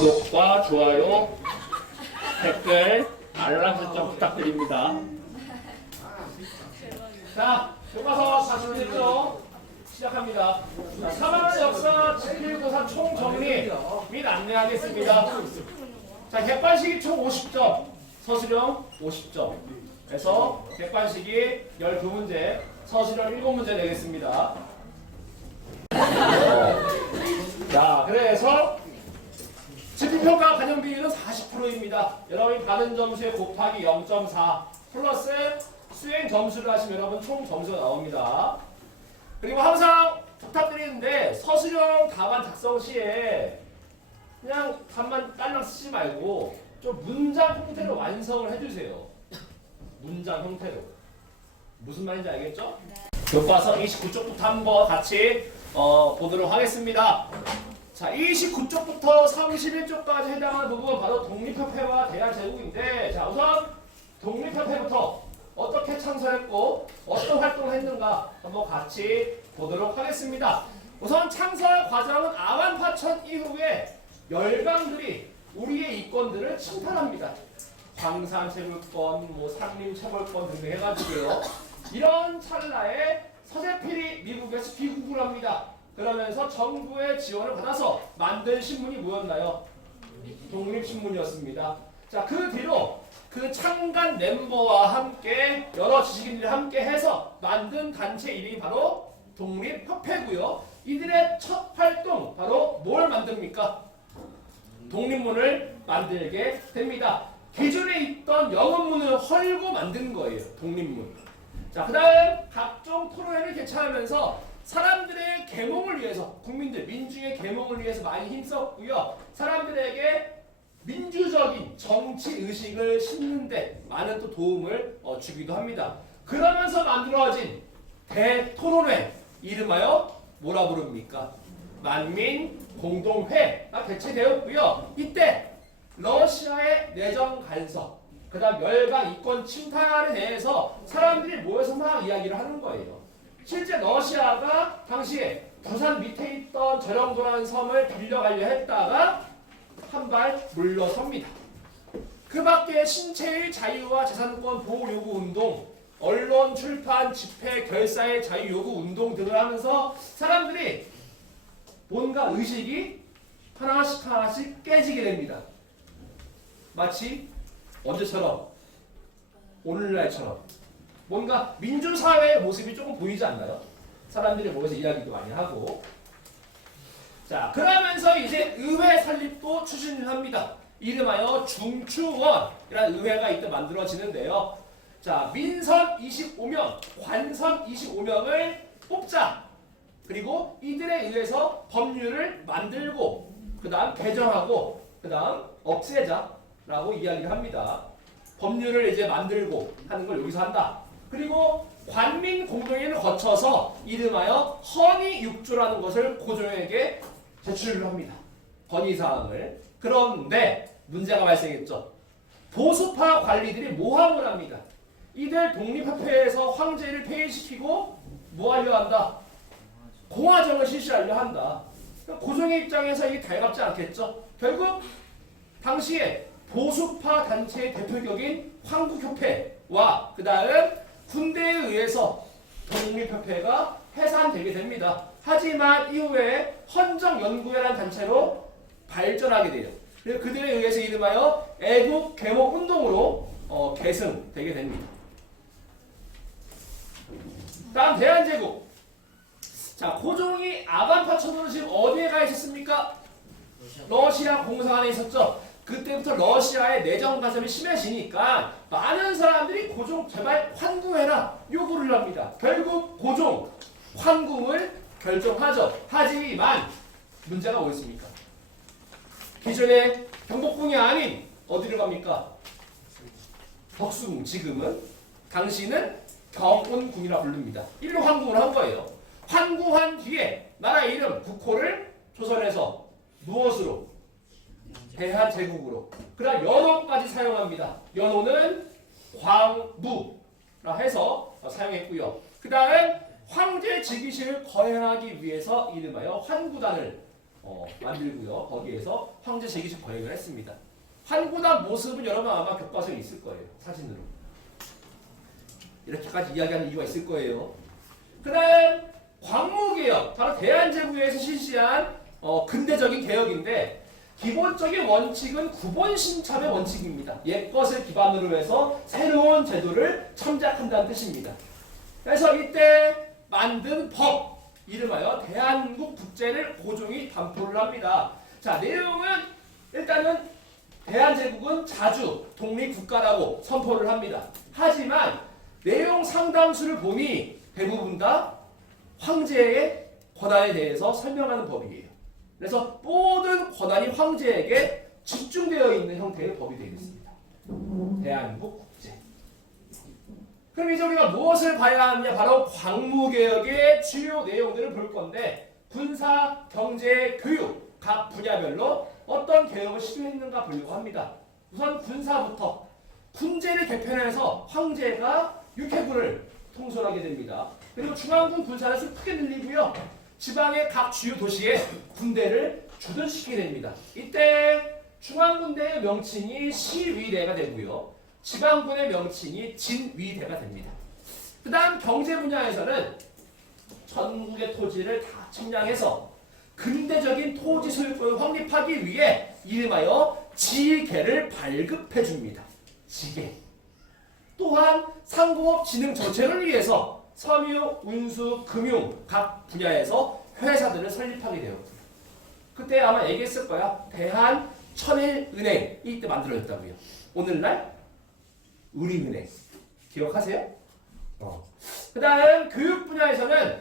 구독과 좋아요, 댓글, 알람 설정 부탁드립니다. 자, 교과서 41조 시작합니다. 자, 사망의 역사 지필고사 총정리 및 안내하겠습니다. 자, 객관식이 총 50점, 서술형 50점. 그래서 객관식이 12문제, 서술형 7문제 내겠습니다. 자, 그래서 지필평가 반영 비율은 40%입니다. 여러분이 받은 점수에 곱하기 0.4 플러스 수행 점수를 하시면 여러분 총 점수가 나옵니다. 그리고 항상 부탁드리는데 서술형 답안 작성 시에 그냥 답만 딸랑 쓰지 말고 좀 문장 형태로 완성을 해주세요. 문장 형태로. 무슨 말인지 알겠죠? 교과서 29쪽부터 한번 같이 보도록 하겠습니다. 자, 29쪽부터 31쪽까지 해당하는 부분은 바로 독립협회와 대한제국인데, 자, 우선 독립협회부터 어떻게 창설했고 어떤 활동을 했는가 한번 같이 보도록 하겠습니다. 우선 창설 과정은 아간파천 이후에 열강들이 우리의 이권들을 침탈합니다. 광산채굴권, 산림채굴권 등등 해가지고요. 이런 찰나에 서재필이 미국에서 귀국을 합니다. 그러면서 정부의 지원을 받아서 만든 신문이 뭐였나요? 독립신문이었습니다. 자, 그 뒤로 그 창간 멤버와 함께 여러 지식인들이 함께 해서 만든 단체 이름이 바로 독립협회고요. 이들의 첫 활동 바로 뭘 만듭니까? 독립문을 만들게 됩니다. 기존에 있던 영어문을 헐고 만든 거예요. 독립문. 자, 그 다음 각종 토론회를 개최하면서 사람들의 계몽을 위해서, 국민들, 민중의 계몽을 위해서 많이 힘썼고요. 사람들에게 민주적인 정치 의식을 심는데 많은 또 도움을 주기도 합니다. 그러면서 만들어진 대토론회, 이름하여 뭐라 부릅니까? 만민공동회가 개최되었고요. 이때 러시아의 내정 간섭, 그 다음 열강 이권 침탈에 대해서 사람들이 모여서 막 이야기를 하는 거예요. 실제 러시아가 당시에 부산 밑에 있던 저령도라는 섬을 빌려가려 했다가 한 발 물러섭니다. 그 밖에 신체의 자유와 재산권 보호 요구 운동, 언론, 출판, 집회, 결사의 자유 요구 운동 등을 하면서 사람들이 뭔가 의식이 하나씩 하나씩 깨지게 됩니다. 마치 언제처럼? 오늘날처럼 뭔가 민주사회의 모습이 조금 보이지 않나요? 사람들이 모여서 이야기도 많이 하고. 자, 그러면서 이제 의회 설립도 추진을 합니다. 이름하여 중추원이라는 의회가 이때 만들어지는데요. 자, 민선 25명, 관선 25명을 뽑자. 그리고 이들에 의해서 법률을 만들고, 그 다음 개정하고, 그 다음 없애자라고 이야기를 합니다. 법률을 이제 만들고 하는 걸 여기서 한다. 그리고 관민공동회를 거쳐서 이름하여 헌의육조라는 것을 고종에게 제출을 합니다. 건의사항을. 그런데 문제가 발생했죠. 보수파 관리들이 모함을 합니다. 이들 독립협회에서 황제를 폐위시키고 뭐 하려 한다? 공화정을 실시하려 한다. 고종의 입장에서 이게 달갑지 않겠죠. 결국 당시에 보수파 단체의 대표격인 황국협회와 그 다음 군대에 의해서 독립협회가 해산되게 됩니다. 하지만 이후에 헌정연구회라는 단체로 발전하게 돼요. 그래서 그들에 의해서 이름하여 애국개몽운동으로 계승되게 됩니다. 다음 대한제국. 자, 고종이 아간파천으로 지금 어디에 가 있었습니까? 러시아 공사 안에 있었죠. 그때부터 러시아의 내정 간섭이 심해지니까 많은 사람들이 고종 제발 환궁해라 요구를 합니다. 결국 고종 환궁을 결정하죠. 하지만 문제가 뭐였습니까? 기존의 경복궁이 아닌 어디로 갑니까? 덕수궁. 지금은 당시는 경운궁이라 부릅니다. 이리로 환궁을 한 거예요. 환궁한 뒤에 나라 이름 국호를 조선에서 무엇으로? 대한제국으로. 그다음 연호까지 사용합니다. 연호는 광무라 해서 사용했고요. 그 다음 황제 즉위식을 거행하기 위해서 이름하여 환구단을 만들고요. 거기에서 황제 제기식 거행을 했습니다. 한구단 모습은 여러분 아마 교과서에 있을 거예요. 사진으로. 이렇게까지 이야기하는 이유가 있을 거예요. 그 다음 광무개혁, 바로 대한제국에서 실시한 근대적인 개혁인데 기본적인 원칙은 구본신참의 원칙입니다. 옛것을 기반으로 해서 새로운 제도를 참작한다는 뜻입니다. 그래서 이때 만든 법, 이름하여 대한민국 국제를 고종이 반포를 합니다. 자, 내용은 일단은 대한제국은 자주 독립국가라고 선포를 합니다. 하지만 내용 상당수를 보니 대부분 다 황제의 권한에 대해서 설명하는 법이에요. 그래서 모든 권한이 황제에게 집중되어 있는 형태의 법이 되어 있습니다. 대한민국 국제. 그럼 이제 우리가 무엇을 봐야 하느냐? 바로 광무개혁의 주요 내용들을 볼 건데 군사, 경제, 교육 각 분야별로 어떤 개혁을 시도했는가 보려고 합니다. 우선 군사부터 군제를 개편해서 황제가 육해군을 통솔하게 됩니다. 그리고 중앙군 군사를 크게 늘리고요. 지방의 각 주요 도시에 군대를 주둔시키게 됩니다. 이때 중앙군대의 명칭이 시위대가 되고요. 지방군의 명칭이 진위대가 됩니다. 그 다음 경제 분야에서는 전국의 토지를 다 측량해서 근대적인 토지 소유권을 확립하기 위해 이름하여 지계를 발급해 줍니다. 지계. 또한 상공업 진흥 정책을 위해서 섬유, 운수, 금융 각 분야에서 회사들을 설립하게 되었고요. 그때 아마 얘기했을 거야. 대한천일은행이 이때 만들어졌다고요. 오늘날 우리은행. 기억하세요? 그 다음 교육 분야에서는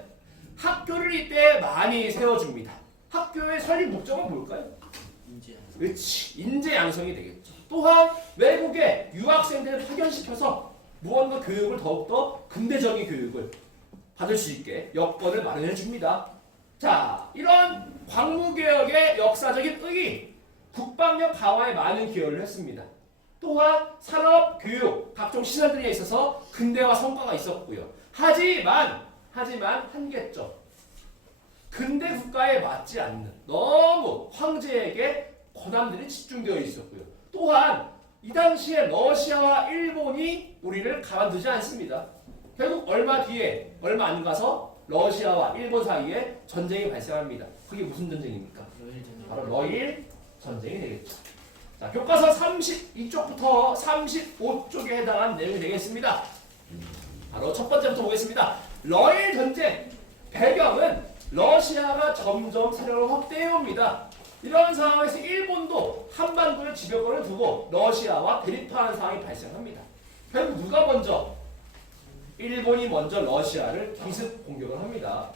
학교를 이때 많이 세워줍니다. 학교의 설립 목적은 뭘까요? 그렇지. 인재 양성이 되겠죠. 또한 외국에 유학생들을 파견시켜서 무언가 교육을 더욱더 근대적인 교육을 받을 수 있게 여건을 마련해 줍니다. 자, 이런 광무개혁의 역사적인 의의, 국방력 강화에 많은 기여를 했습니다. 또한 산업, 교육, 각종 시설들에 있어서 근대화 성과가 있었고요. 하지만 한계점. 근대 국가에 맞지 않는 너무 황제에게 권한들이 집중되어 있었고요. 또한 이 당시에 러시아와 일본이 우리를 가만두지 않습니다. 결국 얼마 안 가서 러시아와 일본 사이에 전쟁이 발생합니다. 그게 무슨 전쟁입니까? 바로 러일 전쟁이 되겠죠. 자, 교과서 32쪽부터 35쪽에 해당한 내용이 되겠습니다. 바로 첫 번째부터 보겠습니다. 러일 전쟁. 배경은 러시아가 점점 세력을 확대해옵니다. 이런 상황에서 일본도 한반도의 지배권을 두고 러시아와 대립하는 상황이 발생합니다. 결국 누가 먼저? 일본이 먼저 러시아를 기습 공격을 합니다.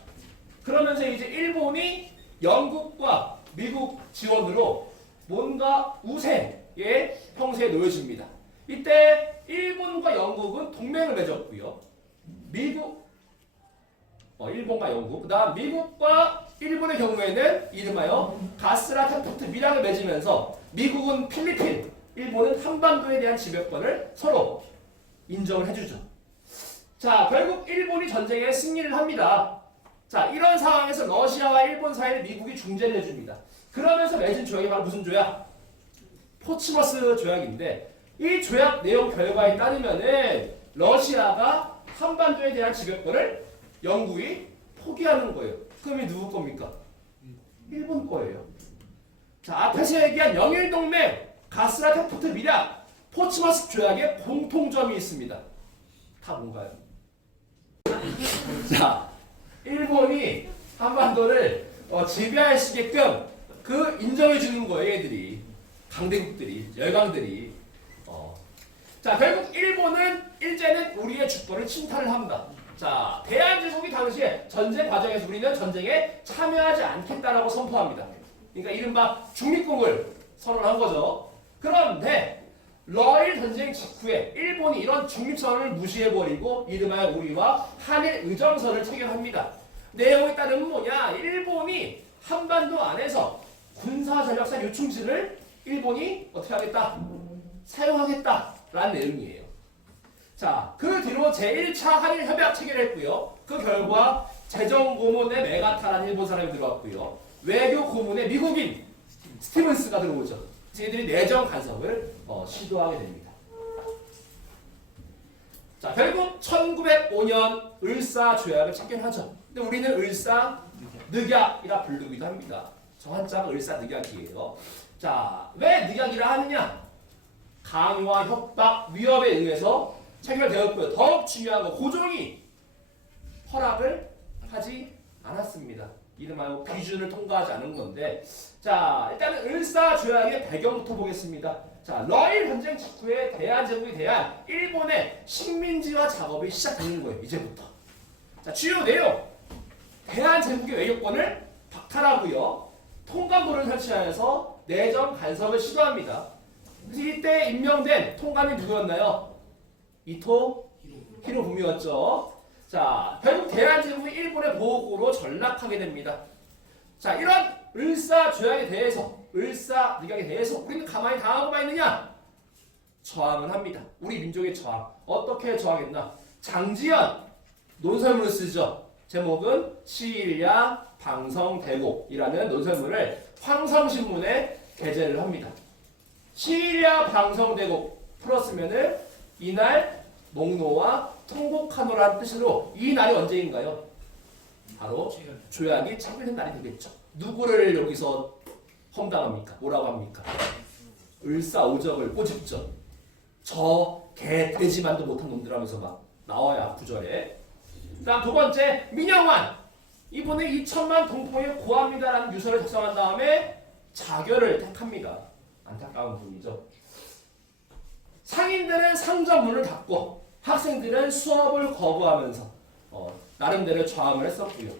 그러면서 이제 일본이 영국과 미국 지원으로 뭔가 우세의 형세에 놓여집니다. 이때 일본과 영국은 동맹을 맺었고요. 일본과 영국, 그 다음 미국과 일본의 경우에는 이름하여 가스라테프트 밀약을 맺으면서 미국은 필리핀, 일본은 한반도에 대한 지배권을 서로 인정을 해주죠. 자, 결국 일본이 전쟁에 승리를 합니다. 자, 이런 상황에서 러시아와 일본 사이에 미국이 중재를 해줍니다. 그러면서 맺은 조약이 바로 무슨 조약? 포츠머스 조약인데 이 조약 내용 결과에 따르면은 러시아가 한반도에 대한 지배권을 영국이 포기하는 거예요. 그럼 이 누구 겁니까? 일본 거예요. 자, 앞에서 얘기한 영일동맹, 가스라테프트 밀약, 포츠머스 조약에 공통점이 있습니다. 다 뭔가요? 자, 일본이 한반도를 지배할 수 있게끔 그 인정해 주는 거예요, 얘들이. 강대국들이, 열강들이. 자, 결국 일본은 일제는 우리의 주권을 침탈을 합니다. 자, 대한제국이 당시에 전쟁 과정에서 우리는 전쟁에 참여하지 않겠다라고 선포합니다. 그러니까 이른바 중립국을 선언한 거죠. 그런데 러일 전쟁 직후에 일본이 이런 중립선언을 무시해버리고 이름하여 우리와 한일 의정서를 체결합니다. 내용에 따르면 뭐냐? 일본이 한반도 안에서 군사전략상 요충지를 일본이 어떻게 하겠다? 사용하겠다라는 내용이에요. 자, 그 뒤로 제1차 한일 협약 체결했고요. 그 결과 재정고문의 메가타라는 일본 사람이 들어왔고요. 외교 고문의 미국인 스티븐스가 들어오죠. 저희들이 내정 간섭을 시도하게 됩니다. 자, 결국 1905년 을사조약을 체결하죠. 근데 우리는 을사늑약이라 부르기도 합니다. 정한자가 을사늑약이에요. 자, 왜 늑약이라 하느냐? 강요와 협박, 위협에 의해서 체결되었고요. 더욱 중요한 건 고종이 허락을 하지 않았습니다. 이름하여 비준을 통과하지 않은 건데, 자, 일단은 을사조약의 배경부터 보겠습니다. 자, 러일 전쟁 직후에 대한제국에 대한 일본의 식민지화 작업이 시작되는 거예요. 이제부터. 자, 주요 내용. 대한제국의 외교권을 박탈하고요. 통감부를 설치하여서 내정 간섭을 시도합니다. 그래서 이때 임명된 통감이 누구였나요? 이토 히로부미였죠. 자, 결국 대한제국이 일본의 보호국으로 전락하게 됩니다. 자, 이런 을사조약에 대해서, 을사늑약에 대해서 우리는 가만히 당하고만 있느냐? 저항을 합니다. 우리 민족의 저항. 어떻게 저항했나? 장지연 논설문을 쓰죠. 제목은 시일야 방성대곡이라는 논설문을 황성신문에 게재를 합니다. 시일야 방성대곡 풀었으면은 이날 목노와 통곡하노라는 뜻으로 이 날이 언제인가요? 바로 조약이 체결된 날이 되겠죠. 누구를 여기서 험담합니까? 뭐라고 합니까? 을사오적을 꼬집죠. 저 개 돼지만도 못한 놈들 하면서 막 나와요. 구절에. 그다음 두 번째 민영환. 이분은 2천만 동포에 고합니다라는 유서를 작성한 다음에 자결을 택합니다. 안타까운 분이죠. 상인들은 상점 문을 닫고 학생들은 수업을 거부하면서 나름대로 저항을 했었고요.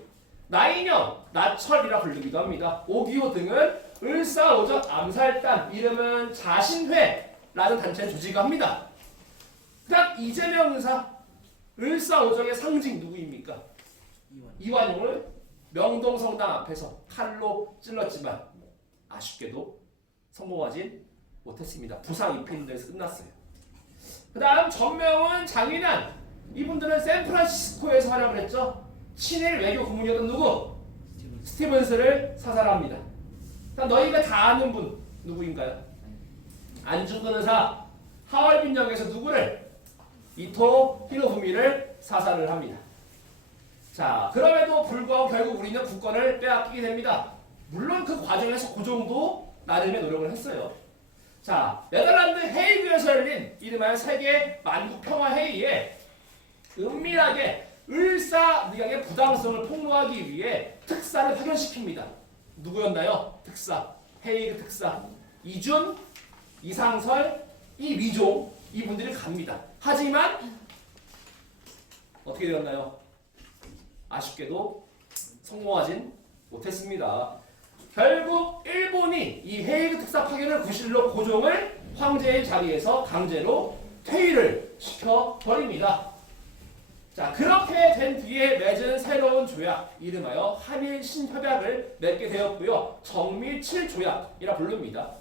나인영, 나철이라 불리기도 합니다. 오기호 등은 을사오적 암살단, 이름은 자신회라는 단체를 조직합니다. 그다음 이재명 의사, 을사오적의 상징 누구입니까? 이완용을 명동성당 앞에서 칼로 찔렀지만 아쉽게도 성공하지 못했습니다. 부상 입힌데서 끝났어요. 그 다음 전명은 장인환, 이분들은 샌프란시스코에서 활약을 했죠. 친일 외교 고문이었던 누구? 스티븐스를 사살합니다. 너희가 다 아는 분 누구인가요? 안중근 의사 하얼빈역에서 누구를? 이토 히로부미를 사살을 합니다. 자, 그럼에도 불구하고 결국 우리는 국권을 빼앗기게 됩니다. 물론 그 과정에서 고종도 나름의 노력을 했어요. 자, 네덜란드 헤이그에서 열린 이름하여 세계 만국평화회의에 은밀하게 을사늑약의 부당성을 폭로하기 위해 특사를 파견시킵니다. 누구였나요? 특사. 헤이그 특사. 이준, 이상설, 이미종, 이분들이 갑니다. 하지만 어떻게 되었나요? 아쉽게도 성공하진 못했습니다. 결국 일본이 이 헤이그 특사 파견을 구실로 고종을 황제의 자리에서 강제로 퇴위를 시켜버립니다. 자, 그렇게 된 뒤에 맺은 새로운 조약, 이름하여 한일 신협약을 맺게 되었고요. 정미 7조약이라 부릅니다.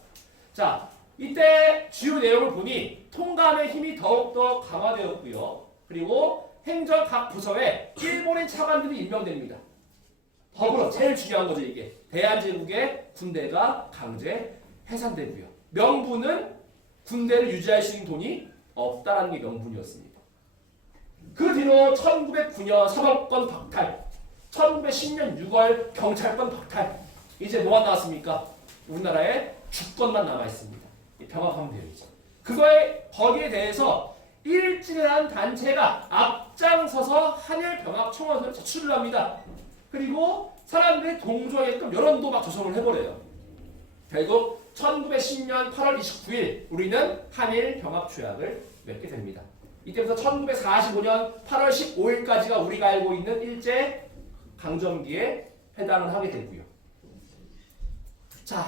자, 이때 주요 내용을 보니 통감의 힘이 더욱더 강화되었고요. 그리고 행정 각 부서에 일본인 차관들이 임명됩니다. 더불어 제일 중요한 거죠, 이게. 대한제국의 군대가 강제 해산되고요. 명분은 군대를 유지할 수 있는 돈이 없다라는 게 명분이었습니다. 그 뒤로 1909년 사법권 박탈, 1910년 6월 경찰권 박탈. 이제 뭐가 나왔습니까? 우리나라에 주권만 남아있습니다. 병합하면 돼요, 이제. 거기에 대해서 일진이라는 단체가 앞장서서 한일병합청원서를 제출을 합니다. 그리고 사람들이 동조하게끔 여론도 막 조성을 해버려요. 결국 1910년 8월 29일 우리는 한일병합조약을 맺게 됩니다. 이때부터 1945년 8월 15일까지가 우리가 알고 있는 일제 강점기에 해당을 하게 되고요. 자,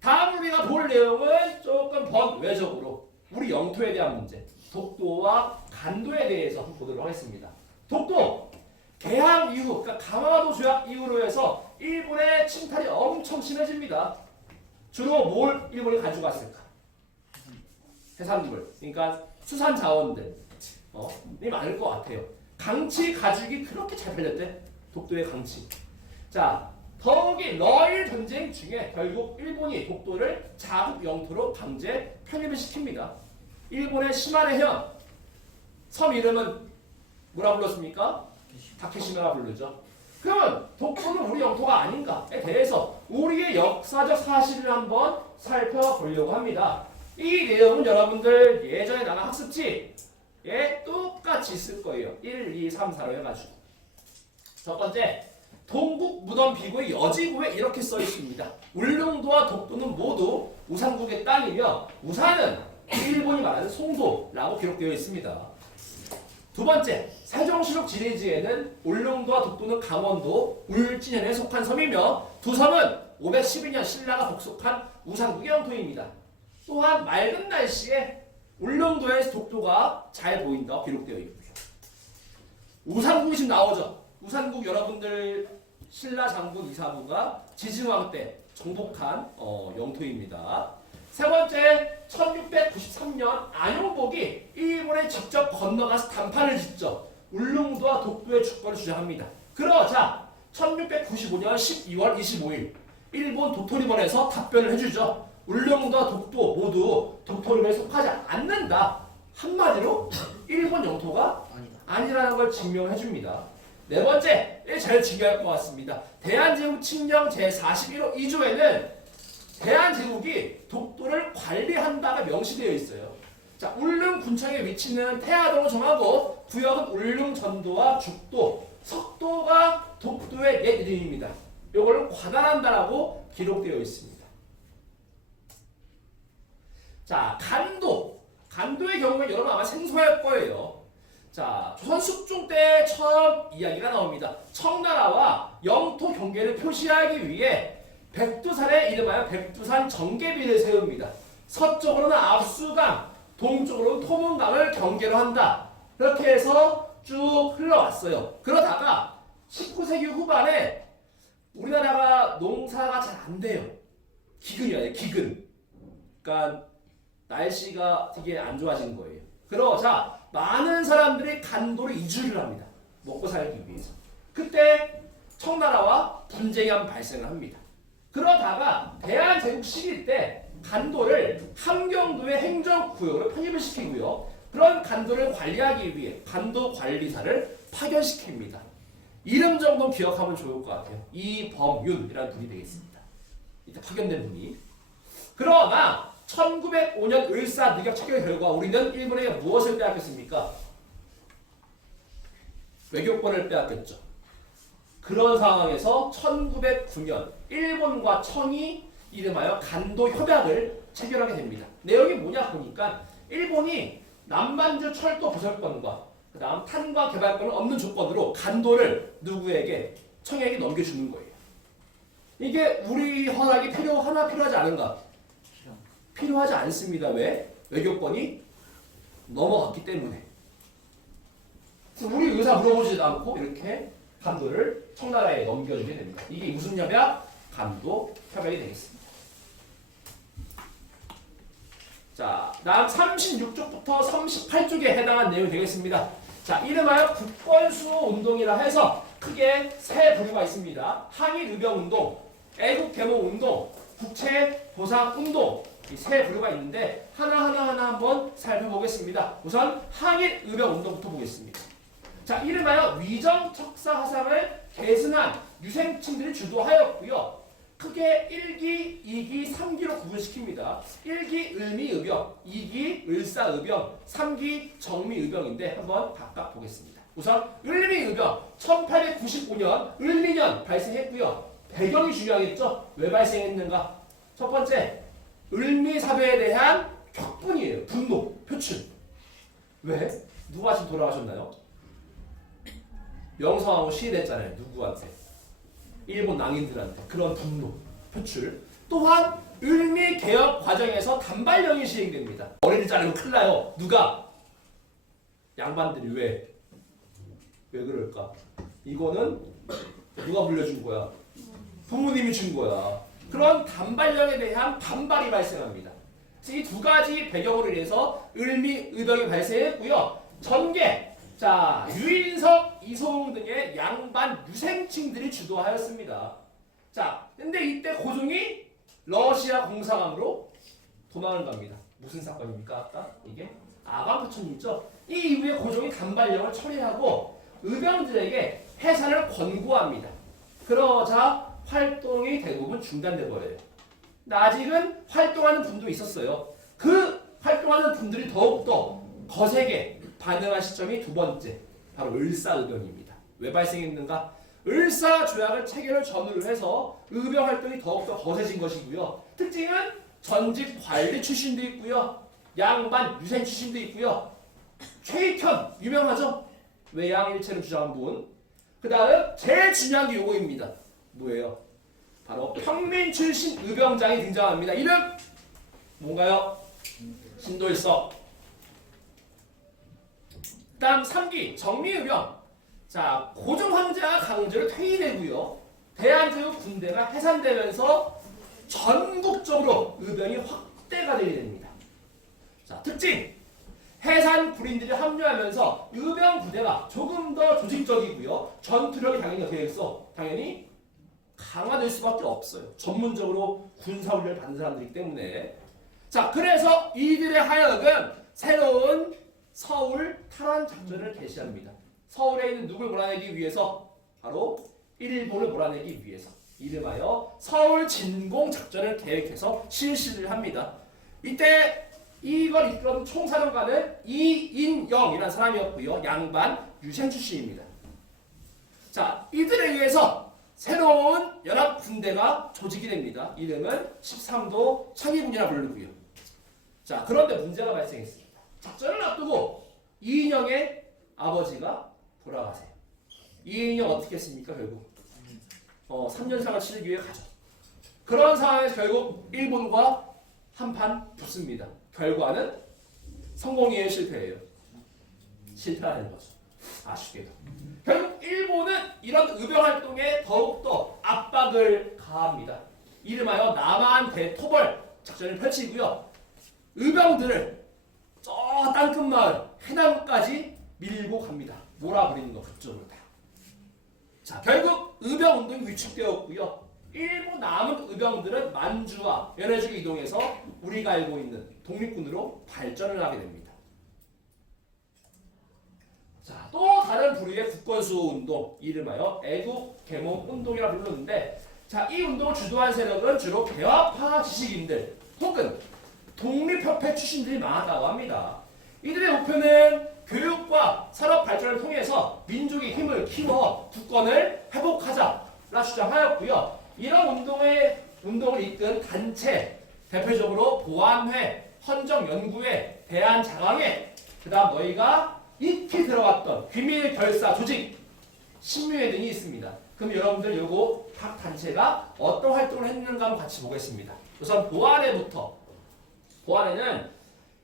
다음 우리가 볼 내용은 조금 번외적으로 우리 영토에 대한 문제, 독도와 간도에 대해서 보도록 하겠습니다. 독도, 개항 이후, 그러니까 강화도 조약 이후로 해서 일본의 침탈이 엄청 심해집니다. 주로 뭘 일본이 가져갔을까? 해산물, 그러니까 수산 자원들, 이 많을 것 같아요. 강치 가죽이 그렇게 잘 팔렸대. 독도의 강치. 자, 더욱이 러일 전쟁 중에 결국 일본이 독도를 자국 영토로 강제 편입을 시킵니다. 일본의 시마네 섬 이름은 뭐라 불렀습니까? 다케시마라 부르죠. 그러면 독도는 우리 영토가 아닌가에 대해서 우리의 역사적 사실을 한번 살펴보려고 합니다. 이 내용은 여러분들 예전에 나간 학습지에 똑같이 있을 거예요. 1, 2, 3, 4로 해가지고. 첫 번째, 동국 무덤 비고의 여지구에 이렇게 써 있습니다. 울릉도와 독도는 모두 우산국의 땅이며 우산은 일본이 말하는 송도라고 기록되어 있습니다. 두 번째, 세종시록 지리지에는 울릉도와 독도는 강원도 울진현에 속한 섬이며 두 섬은 512년 신라가 복속한 우산국의 영토입니다. 또한 맑은 날씨에 울릉도에서 독도가 잘 보인다고 기록되어 있고요. 우산국이 지금 나오죠. 우산국 여러분들 신라 장군 이사부가 지증왕 때 정복한 영토입니다. 세 번째, 1693년 안용복이 일본에 직접 건너가서 단판을 짓죠. 울릉도와 독도의 주권을 주장합니다. 그러자 1695년 12월 25일 일본 도토리본에서 답변을 해주죠. 울릉도와 독도 모두 도토리본에 속하지 않는다. 한마디로 일본 영토가 아니라는 걸 증명해 줍니다. 네 번째, 제일 중요할 것 같습니다. 대한제국 칙령 제41호 2조에는 대한제국이 독도를 관리한다가 명시되어 있어요. 자, 울릉군청의 위치는 태화도로 정하고 구역은 울릉전도와 죽도, 석도가 독도의 옛 이름입니다. 이걸 관할한다라고 기록되어 있습니다. 자, 간도의 경우에 여러분 아마 생소할 거예요. 자, 조선 숙종 때 처음 이야기가 나옵니다. 청나라와 영토 경계를 표시하기 위해 백두산에 이름하여 백두산 정계비를 세웁니다. 서쪽으로는 압수강, 동쪽으로는 토문강을 경계로 한다. 이렇게 해서 쭉 흘러왔어요. 그러다가 19세기 후반에 우리나라가 농사가 잘 안 돼요. 기근이 아니에요. 기근. 그러니까 날씨가 되게 안 좋아진 거예요. 그러자 많은 사람들이 간도로 이주를 합니다. 먹고 살기 위해서. 그때 청나라와 분쟁이 한번 발생을 합니다. 그러다가 대한제국 시기 때 간도를 함경도의 행정구역으로 편입을 시키고요. 그런 간도를 관리하기 위해 간도관리사를 파견시킵니다. 이름 정도 기억하면 좋을 것 같아요. 이범윤이라는 분이 되겠습니다. 이때 파견된 분이. 그러나 1905년 을사늑약 체결 결과 우리는 일본에게 무엇을 빼앗겼습니까? 외교권을 빼앗겼죠. 그런 상황에서 1909년 일본과 청이 이름하여 간도 협약을 체결하게 됩니다. 내용이 뭐냐 보니까 일본이 남만주 철도 부설권과 그다음 탄광 개발권을 없는 조건으로 간도를 누구에게? 청에게 넘겨주는 거예요. 이게 우리 허락이 필요하지 않은가? 필요하지 않습니다. 왜? 외교권이 넘어갔기 때문에. 우리 의사 물어보지도 않고 이렇게 간도를 청나라에 넘겨주게 됩니다. 이게 무슨 협약? 간도 협약이 되겠습니다. 자, 다음 36쪽부터 38쪽에 해당한 내용이 되겠습니다. 자, 이름하여 국권수호 운동이라 해서 크게 세 부류가 있습니다. 항일의병운동, 애국개몽운동, 국채보상운동, 이 세 부류가 있는데 하나하나 한번 살펴보겠습니다. 우선 항일의병운동부터 보겠습니다. 자, 이름하여 위정척사화상을 계승한 유생층들이 주도하였고요. 크게 1기, 2기, 3기로 구분시킵니다. 1기 을미의병, 2기 을사의병, 3기 정미의병인데 한번 각각 보겠습니다. 우선 을미의병 1895년 을미년 발생했고요. 배경이 중요하겠죠? 왜 발생했는가? 첫 번째, 을미사변에 대한 격분이에요. 분노, 표출. 왜? 누가 지금 돌아가셨나요? 명성황후 시해됐잖아요. 누구한테? 일본 낭인들한테. 그런 분노, 표출. 또한 을미 개혁 과정에서 단발령이 시행됩니다. 어린이 자르면 큰일 나요. 누가? 양반들이 왜? 왜 그럴까? 이거는 누가 물려준 거야? 부모님이 준 거야. 그런 단발령에 대한 반발이 발생합니다. 이 두 가지 배경으로 인해서 을미의병이 발생했고요. 전개, 자, 유인석, 이소웅 등의 양반 유생층들이 주도하였습니다. 자, 근데 이때 고종이 러시아 공사관으로 도망을 갑니다. 무슨 사건입니까? 아까 이게 아광파천이 있죠. 이 이후에 고종이 단발령을 처리하고 의병들에게 해산을 권고합니다. 그러자 활동이 대부분 중단돼 버려요. 근데 아직은 활동하는 분도 있었어요. 그 활동하는 분들이 더욱더 거세게 반응한 시점이 두 번째, 바로 을사의병입니다. 왜 발생했는가? 을사조약을 체결을 전후로 해서 의병 활동이 더욱더 거세진 것이고요. 특징은 전직 관리 출신도 있고요. 양반 유생 출신도 있고요. 최익현 유명하죠? 외양일체를 주장한 분. 그 다음 제일 중요한 게 요거입니다. 뭐예요? 바로 평민 출신 의병장이 등장합니다. 이름 뭔가요? 신도일서. 다음 3기 정리의병. 자, 고종 황제가 강제로 퇴위되고요. 대한제국 군대가 해산되면서 전국적으로 의병이 확대가 되게 됩니다. 자, 특징. 해산 군인들이 합류하면서 의병 부대가 조금 더 조직적이고요. 전투력이 당연히 어떻게 되겠어? 당연히 강화될 수밖에 없어요. 전문적으로 군사훈련을 받는 사람들이기 때문에. 자, 그래서 이들의 하여금 새로운 서울 탈환 작전을 개시합니다. 서울에 있는 누굴 몰아내기 위해서? 바로 일본을 몰아내기 위해서. 이름하여 서울 진공 작전을 계획해서 실시를 합니다. 이때 이걸 이끌어온 총사령관은 이인영이라는 사람이었고요. 양반 유생 출신입니다. 자, 이들에 의해서 새로운 연합 군대가 조직이 됩니다. 이름은 13도 창의군이라 부르고요. 자, 그런데 문제가 발생했습니다. 작전을 앞두고 이인영의 아버지가 돌아가세요. 이인영 어떻게 했습니까? 결국 3년상을 치르기 위해 가죠. 그런 상황에서 결국 일본과 한판 붙습니다. 결과는 성공이에요, 실패예요? 실패하는 거죠. 아쉽게도. 결국 일본은 이런 의병 활동에 더욱더 압박을 가합니다. 이름하여 남한 대토벌 작전을 펼치고요. 의병들을 저 땅끝 마을 해남까지 밀고 갑니다. 몰아버리는 거 그쪽으로 다. 자, 결국 의병 운동이 위축되었고요. 일부 남은 의병들은 만주와 여러 지역에 이동해서 우리가 알고 있는 독립군으로 발전을 하게 됩니다. 자, 또 다른 부류의 국권수호 운동, 이름하여 애국 계몽 운동이라 부르는데, 자, 이 운동을 주도한 세력은 주로 개화파 지식인들 혹은 독립협회 출신들이 많았다고 합니다. 이들의 목표는 교육과 산업 발전을 통해서 민족의 힘을 키워 주권을 회복하자라 주장하였고요. 이런 운동을 이끈 단체, 대표적으로 보안회, 헌정연구회, 대한자강회, 그 다음 너희가 익히 들어왔던 비밀결사 조직, 신묘회 등이 있습니다. 그럼 여러분들 요거 각 단체가 어떤 활동을 했는가 한번 같이 보겠습니다. 우선 보안회부터. 보안회는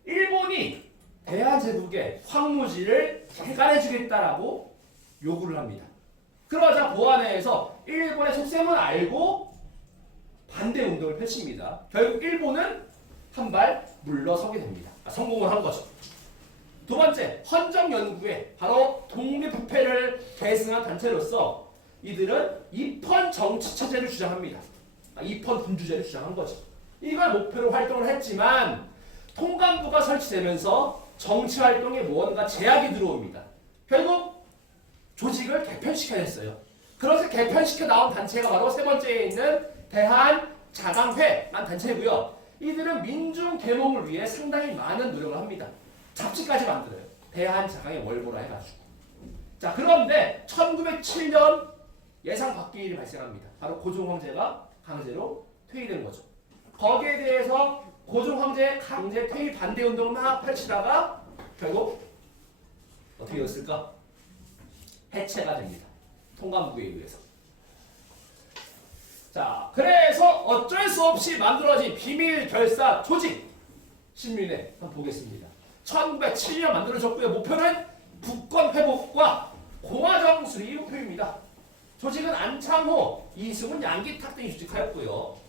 일본이 대한제국의 황무지를 개간해주겠다라고 요구를 합니다. 그러자 보안회에서 일본의 속셈을 알고 반대 운동을 펼칩니다. 결국 일본은 한 발 물러서게 됩니다. 성공을 한 거죠. 두 번째, 헌정연구회, 바로 독립부패를 계승한 단체로서 이들은 입헌 정치체제를 주장합니다. 입헌 군주제를 주장한 거죠. 이걸 목표로 활동을 했지만 통감부가 설치되면서 정치활동에 무언가 제약이 들어옵니다. 결국 조직을 개편시켜냈어요. 그래서 개편시켜 나온 단체가 바로 세 번째에 있는 대한자강회란 단체고요. 이들은 민중 계몽을 위해 상당히 많은 노력을 합니다. 잡지까지 만들어요. 대한자강의 월보라 해가지고. 자, 그런데 1907년 예상 바뀐 일이 발생합니다. 바로 고종 황제가 강제로 퇴위된 거죠. 거기에 대해서 고종 황제 강제 퇴위 반대 운동을 막 펼치다가 결국 어떻게 되었을까? 해체가 됩니다. 통감부에 의해서. 자, 그래서 어쩔 수 없이 만들어진 비밀 결사 조직 신민회 한번 보겠습니다. 1907년 만들어졌고요. 목표는 국권 회복과 공화정 수립이 목표입니다. 조직은 안창호, 이승훈, 양기탁 등이 조직하였고요.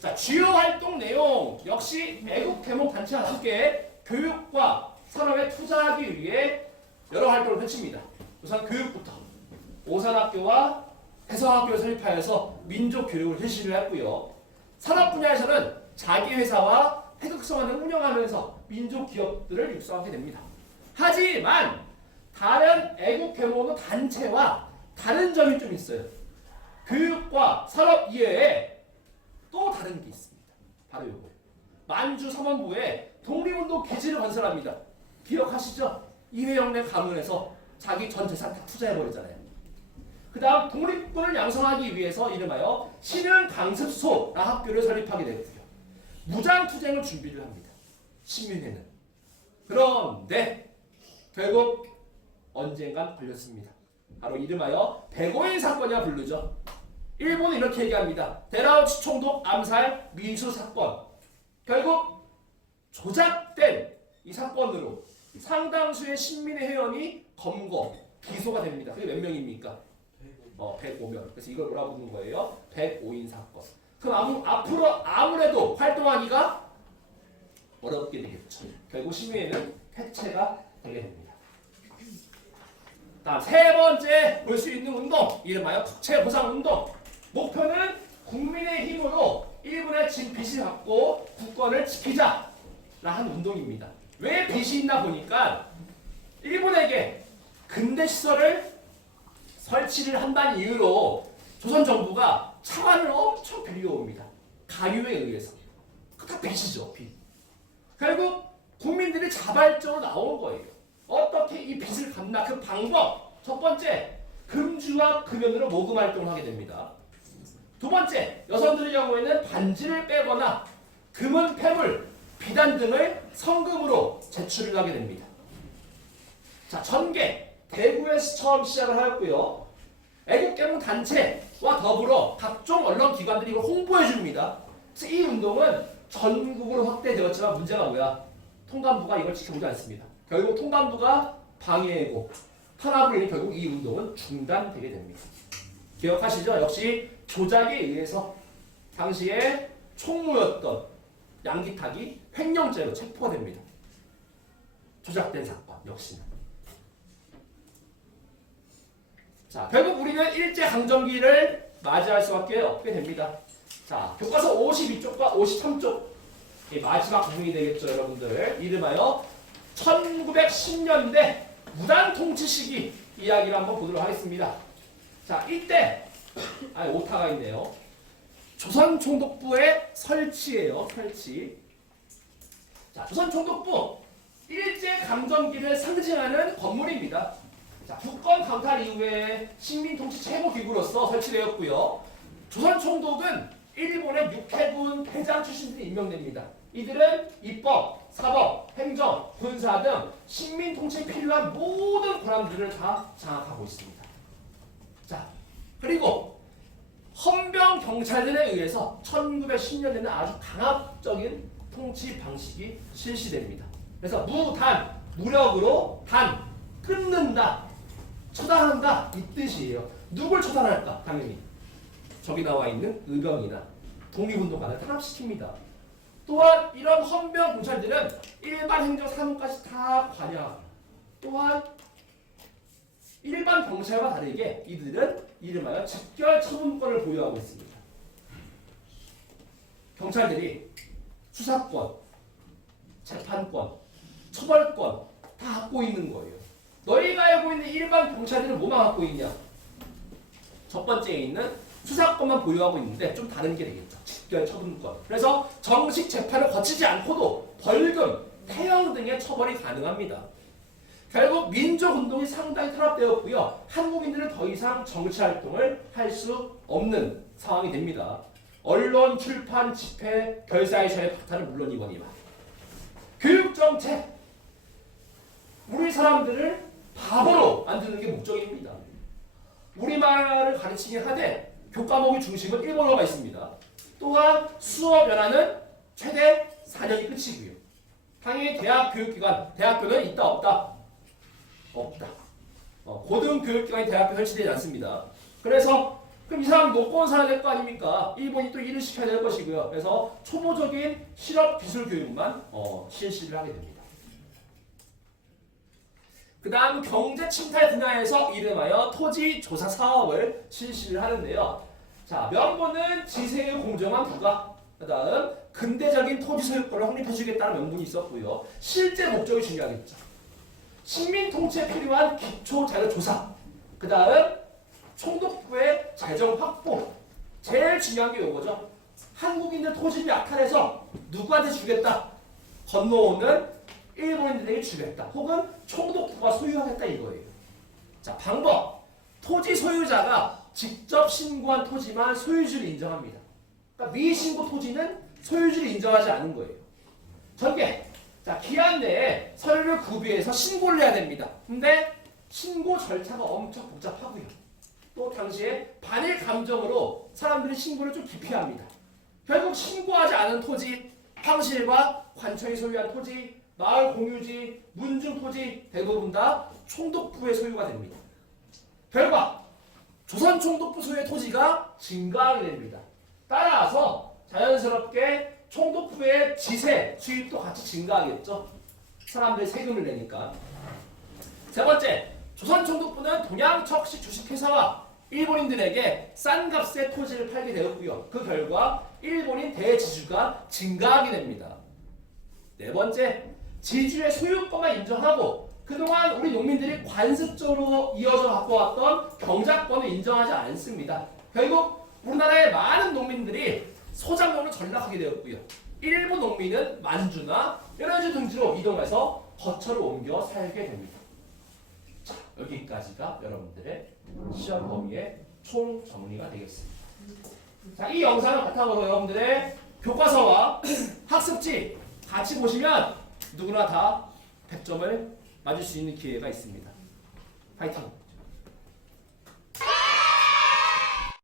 자, 주요 활동 내용 역시 애국 계몽 단체와 함께 교육과 산업에 투자하기 위해 여러 활동을 펼칩니다. 우선 교육부터 오산학교와 대성학교를 설립하여서 민족 교육을 실시를 했고요. 산업 분야에서는 자기 회사와 태극성화를 운영하면서 민족 기업들을 육성하게 됩니다. 하지만 다른 애국 계몽의 단체와 다른 점이 좀 있어요. 교육과 산업 이외에 또 다른 게 있습니다. 바로 이거. 만주 서원부에 독립운동 기지를 건설합니다. 기억하시죠? 이회영내 가문에서 자기 전 재산 다 투자해버렸잖아요. 그 다음 독립군을 양성하기 위해서 이름하여 신흥강습소라는 학교를 설립하게 됐고요. 무장투쟁을 준비를 합니다. 신민회는. 그런데 결국 언젠간 걸렸습니다. 바로 이름하여 백오인 사건이라 부르죠. 일본은 이렇게 얘기합니다. 데라우치 총독 암살 민수 사건. 결국 조작된 이 사건으로 상당수의 신민의 회원이 검거, 기소가 됩니다. 그게 몇 명입니까? 105명. 그래서 이걸 뭐라 부르는 거예요? 105인 사건. 그럼 앞으로 아무래도 활동하기가 어렵게 되겠죠. 결국 신민회는 해체가 되게 됩니다. 다음 세 번째 볼 수 있는 운동, 이름하여 국채보상운동. 목표는 국민의 힘으로 일본의 진 빚을 갚고 국권을 지키자라는 운동입니다. 왜 빚이 있나 보니까 일본에게 근대 시설을 설치를 한다는 이유로 조선 정부가 차관을 엄청 빌려옵니다. 가유에 의해서. 그 다 빚이죠, 빚. 결국 국민들이 자발적으로 나온 거예요. 어떻게 이 빚을 갚나 그 방법. 첫 번째, 금주와 금연으로 모금 활동을 하게 됩니다. 두 번째, 여성들의 경우에는 반지를 빼거나 금은 폐물, 비단 등을 성금으로 제출을 하게 됩니다. 자, 전개. 대구에서 처음 시작을 하였고요. 애국계몽 단체와 더불어 각종 언론 기관들이 이걸 홍보해 줍니다. 그래서 이 운동은 전국으로 확대되었지만 문제가 뭐야? 통감부가 이걸 지켜보지 않습니다. 결국 통감부가 방해하고 탄압을 일으켜 결국 이 운동은 중단되게 됩니다. 기억하시죠? 역시 조작에 의해서 당시에 총무였던 양기탁이 횡령죄로 체포가 됩니다. 조작된 사건 역시나. 자, 결국 우리는 일제강점기를 맞이할 수밖에 없게 됩니다. 자, 교과서 52쪽과 53쪽 마지막 부분이 되겠죠, 여러분들. 이름하여 1910년대 무단 통치 시기 이야기를 한번 보도록 하겠습니다. 자, 이때 오타가 있네요. 조선총독부의 설치예요, 설치. 자, 조선총독부 일제강점기를 상징하는 건물입니다. 자, 국권 강탈 이후에 식민통치 최고기구로서 설치되었고요. 조선총독은 일본의 육해군 대장 출신들이 임명됩니다. 이들은 입법, 사법, 행정, 군사 등 식민통치에 필요한 모든 권한들을 다 장악하고 있습니다. 자, 그리고 헌병 경찰들에 의해서 1910년에는 아주 강압적인 통치 방식이 실시됩니다. 그래서 무단, 무력으로 단, 끊는다, 처단한다 이 뜻이에요. 누굴 처단할까? 당연히 저기 나와 있는 의병이나 독립운동가를 탄압시킵니다. 또한 이런 헌병 경찰들은 일반 행정 사무까지 다 관여합니다. 또한 일반 경찰과 다르게 이들은 이름하여 직결 처분권을 보유하고 있습니다. 경찰들이 수사권, 재판권, 처벌권 다 갖고 있는 거예요. 너희가 알고 있는 일반 경찰들은 뭐만 갖고 있냐? 첫 번째에 있는 수사권만 보유하고 있는데 좀 다른 게 되겠죠. 직결 처분권. 그래서 정식 재판을 거치지 않고도 벌금, 태형 등의 처벌이 가능합니다. 결국 민족운동이 상당히 탄압되었고요. 한국인들은 더 이상 정치활동을 할 수 없는 상황이 됩니다. 언론, 출판, 집회, 결사의사의 박탈은 물론이거니와 교육정책, 우리 사람들을 바보로 만드는 게 목적입니다. 우리말을 가르치긴 하되 교과목의 중심은 일본어가 있습니다. 또한 수업 연하는 최대 4년이 끝이고요. 당연히 대학 교육기관, 대학교는 있다 없다? 없다. 고등교육기관이 대학교 설치되지 않습니다. 그래서 그럼 이 사람 놓고 온 살아야 될 거 아닙니까? 일본이 또 일을 시켜야 될 것이고요. 그래서 초보적인 실업 기술 교육만 실시를 하게 됩니다. 그 다음 경제 침탈 분야에서 이름하여 토지 조사 사업을 실시를 하는데요. 자, 명분은 지세의 공정한 부과, 그 다음 근대적인 토지 소유권을 확립해주겠다는 명분이 있었고요. 실제 목적이 중요하겠죠. 식민 통치에 필요한 기초 자료 조사, 그 다음 총독부의 재정 확보. 제일 중요한 게 이거죠. 한국인들 토지를 약탈해서 누구한테 주겠다. 건너오는 일본인들에게 주겠다. 혹은 총독부가 소유하겠다 이거예요. 자, 방법. 토지 소유자가 직접 신고한 토지만 소유주를 인정합니다. 그러니까 미신고 토지는 소유주를 인정하지 않은 거예요. 전개. 자, 기한 내에 서류를 구비해서 신고를 해야 됩니다. 근데 신고 절차가 엄청 복잡하고요. 또 당시에 반일 감정으로 사람들이 신고를 좀 기피합니다. 결국 신고하지 않은 토지, 황실과 관청이 소유한 토지, 마을 공유지, 문중 토지 대부분 다 총독부의 소유가 됩니다. 결과 조선 총독부 소유의 토지가 증가하게 됩니다. 따라서 자연스럽게 총독부의 지세 수입도 같이 증가하겠죠. 사람들이 세금을 내니까. 세 번째, 조선 총독부는 동양척식 주식회사와 일본인들에게 싼 값에 토지를 팔게 되었고요. 그 결과 일본인 대지주가 증가하게 됩니다. 네 번째, 지주의 소유권만 인정하고 그동안 우리 농민들이 관습적으로 이어져 갖고 왔던 경작권을 인정하지 않습니다. 결국 우리나라의 많은 농민들이 소작농을 전락하게 되었고요. 일부 농민은 만주나 여러 등지로 이동해서 거처를 옮겨 살게 됩니다. 자, 여기까지가 여러분들의 시험 범위의 총 정리가 되겠습니다. 자, 이 영상을 바탕으로 여러분들의 교과서와 학습지 같이 보시면 누구나 다 100점을 맞을 수 있는 기회가 있습니다. 파이팅!